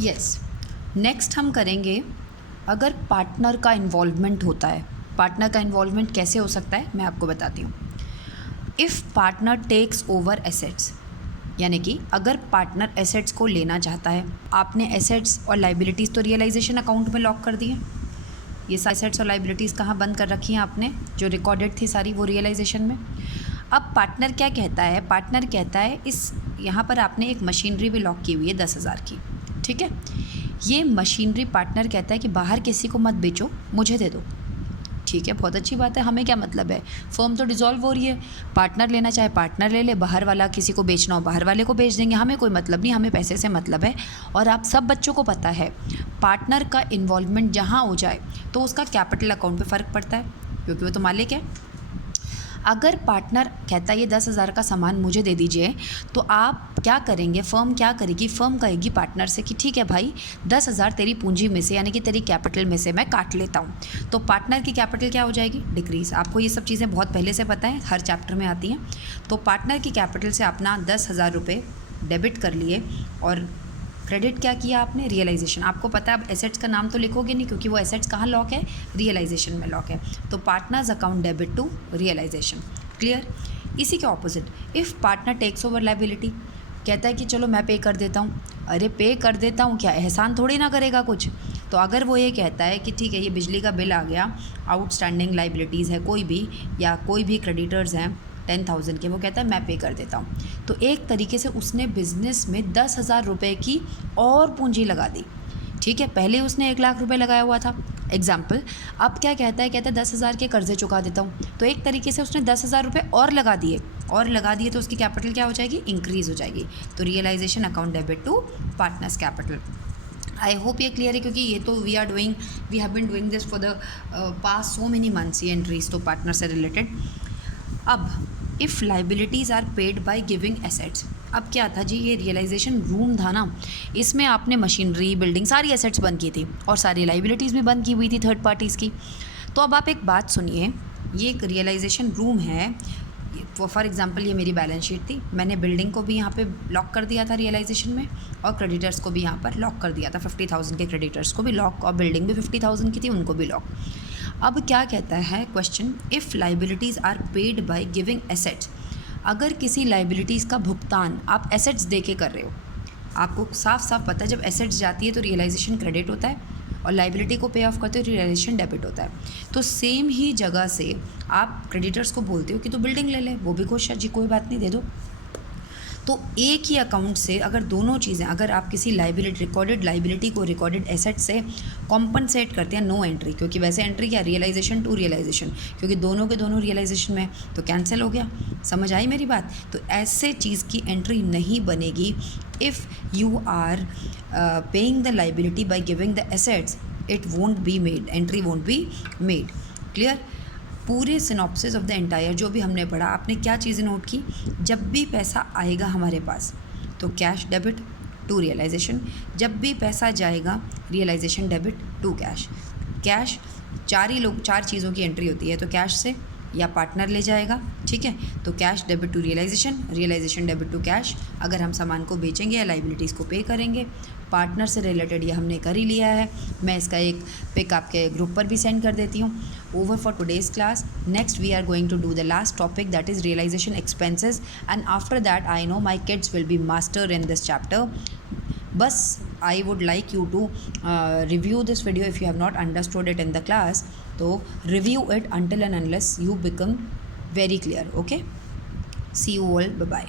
Yes, next हम करेंगे अगर पार्टनर का इन्वॉल्वमेंट होता है। पार्टनर का इन्वॉल्वमेंट कैसे हो सकता है मैं आपको बताती हूँ। If partner takes over assets, यानी कि अगर पार्टनर एसेट्स को लेना चाहता है, आपने एसेट्स और लाइबिलिटीज़ तो रियलाइजेशन अकाउंट में लॉक कर दी है। ये सारी एसेट्स और लाइबिलिटीज़ कहाँ बंद कर रखी हैं आपने, जो रिकॉर्डेड थी सारी वो रियलाइजेशन में। अब पार्टनर क्या कहता है, पार्टनर कहता है इस यहाँ पर आपने एक मशीनरी भी लॉक की हुई है 10,000 की, ठीक है। ये मशीनरी पार्टनर कहता है कि बाहर किसी को मत बेचो, मुझे दे दो। ठीक है, बहुत अच्छी बात है, हमें क्या मतलब है, फर्म तो डिसॉल्व हो रही है, पार्टनर लेना चाहे पार्टनर ले ले, बाहर वाला किसी को बेचना हो बाहर वाले को बेच देंगे, हमें कोई मतलब नहीं, हमें पैसे से मतलब है। और आप सब बच्चों को पता है पार्टनर का इन्वॉल्वमेंट जहाँ हो जाए तो उसका कैपिटल अकाउंट पे फ़र्क पड़ता है, क्योंकि वो तो मालिक है। अगर पार्टनर कहता है ये 10,000 का सामान मुझे दे दीजिए, तो आप क्या करेंगे, फर्म क्या करेगी, फर्म कहेगी पार्टनर से कि ठीक है भाई 10,000 तेरी पूंजी में से यानी कि तेरी कैपिटल में से मैं काट लेता हूँ। तो पार्टनर की कैपिटल क्या हो जाएगी, डिक्रीज़। आपको ये सब चीज़ें बहुत पहले से पता है, हर चैप्टर में आती हैं। तो पार्टनर की कैपिटल से अपना 10,000 रुपये डेबिट कर लिए और क्रेडिट क्या किया आपने, रियलाइजेशन। आपको पता है अब एसेट्स का नाम तो लिखोगे नहीं, क्योंकि वो एसेट्स कहाँ लॉक है, रियलाइजेशन में लॉक है। तो partners account debit to realisation, clear. इसी के opposite, if partner takes over liability, कहता है कि चलो मैं पे कर देता हूँ। अरे पे कर देता हूँ क्या, एहसान थोड़ी ना करेगा कुछ। तो अगर वो ये कहता है कि ठीक है ये बिजली का बिल आ गया, आउटस्टैंडिंग लाइबिलिटीज़ है कोई भी, या कोई भी क्रेडिटर्स हैं 10,000 के, वो कहता है मैं पे कर देता हूँ। तो एक तरीके से उसने बिज़नेस में 10,000 रुपये की और पूंजी लगा दी, ठीक है। पहले उसने 1,00,000 रुपये लगाया हुआ था एग्जाम्पल, अब क्या कहता है, कहता है 10,000 के कर्जे चुका देता हूँ। तो एक तरीके से उसने 10,000 रुपये और लगा दिए, तो उसकी कैपिटल क्या हो जाएगी, इंक्रीज़ हो जाएगी। तो realisation account debit to partners capital. I hope ये क्लियर है, क्योंकि ये तो we have been doing this for the past so many months, ये एंट्रीज तो पार्टनर से रिलेटेड। अब if liabilities are paid by giving assets, अब क्या था जी, ये रियलाइजेशन रूम था ना, इसमें आपने मशीनरी, बिल्डिंग, सारी एसेट्स बंद की थी और सारी लाइबिलिटीज़ भी बंद की हुई थी थर्ड पार्टीज़ की। तो अब आप एक बात सुनिए, ये एक रियलाइजेशन रूम है। फॉर एग्जांपल ये मेरी बैलेंस शीट थी, मैंने बिल्डिंग को भी यहाँ पे लॉक कर दिया था रियलाइजेशन में, और क्रेडिटर्स को भी यहाँ पर लॉक कर दिया था, 50,000 के क्रेडिटर्स को भी लॉक, और बिल्डिंग भी 50,000 की थी, उनको भी लॉक। अब क्या कहता है question, if liabilities are paid by giving assets, अगर किसी लाइबिलिटीज़ का भुगतान आप एसेट्स दे के कर रहे हो, आपको साफ साफ पता है जब एसेट्स जाती है तो रियलाइजेशन क्रेडिट होता है, और लाइबिलिटी को पे ऑफ करते हो रियलाइजेशन डेबिट होता है। तो सेम ही जगह से आप क्रेडिटर्स को बोलते हो कि तो बिल्डिंग ले ले, वो भी खुश है जी, कोई बात नहीं दे दो। तो एक ही अकाउंट से अगर दोनों चीज़ें, अगर आप किसी लाइबिलिटी, रिकॉर्डेड लाइबिलिटी को रिकॉर्डेड एसेट से कॉम्पनसेट करते हैं, नो एंट्री, क्योंकि वैसे एंट्री क्या, रियलाइजेशन टू रियलाइजेशन, क्योंकि दोनों के दोनों रियलाइजेशन में, तो कैंसिल हो गया। समझ आई मेरी बात। तो ऐसे चीज़ की एंट्री नहीं बनेगी if you are paying the liability by giving the assets, it won't be made, entry won't be made, clear. पूरे सिनॉप्सिस ऑफ द एंटायर जो भी हमने पढ़ा, आपने क्या चीज़ें नोट की, जब भी पैसा आएगा हमारे पास तो कैश डेबिट टू रियलाइजेशन, जब भी पैसा जाएगा realisation debit to cash. Cash चार चीज़ों की एंट्री होती है, तो कैश से या पार्टनर ले जाएगा, ठीक है। तो cash debit to realisation, realisation debit to cash, अगर हम सामान को बेचेंगे या लाइबिलिटीज़ को पे करेंगे। पार्टनर से रिलेटेड ये हमने कर ही लिया है, मैं इसका एक पिक आपके ग्रुप पर भी सेंड कर देती हूँ। Over for today's class, next we are going to do the last topic, that is realisation expenses, and after that I know my kids will be master in this chapter. बस I would like you to review this video if you have not understood it in the class. So review it until and unless you become very clear. Okay, see you all, bye bye.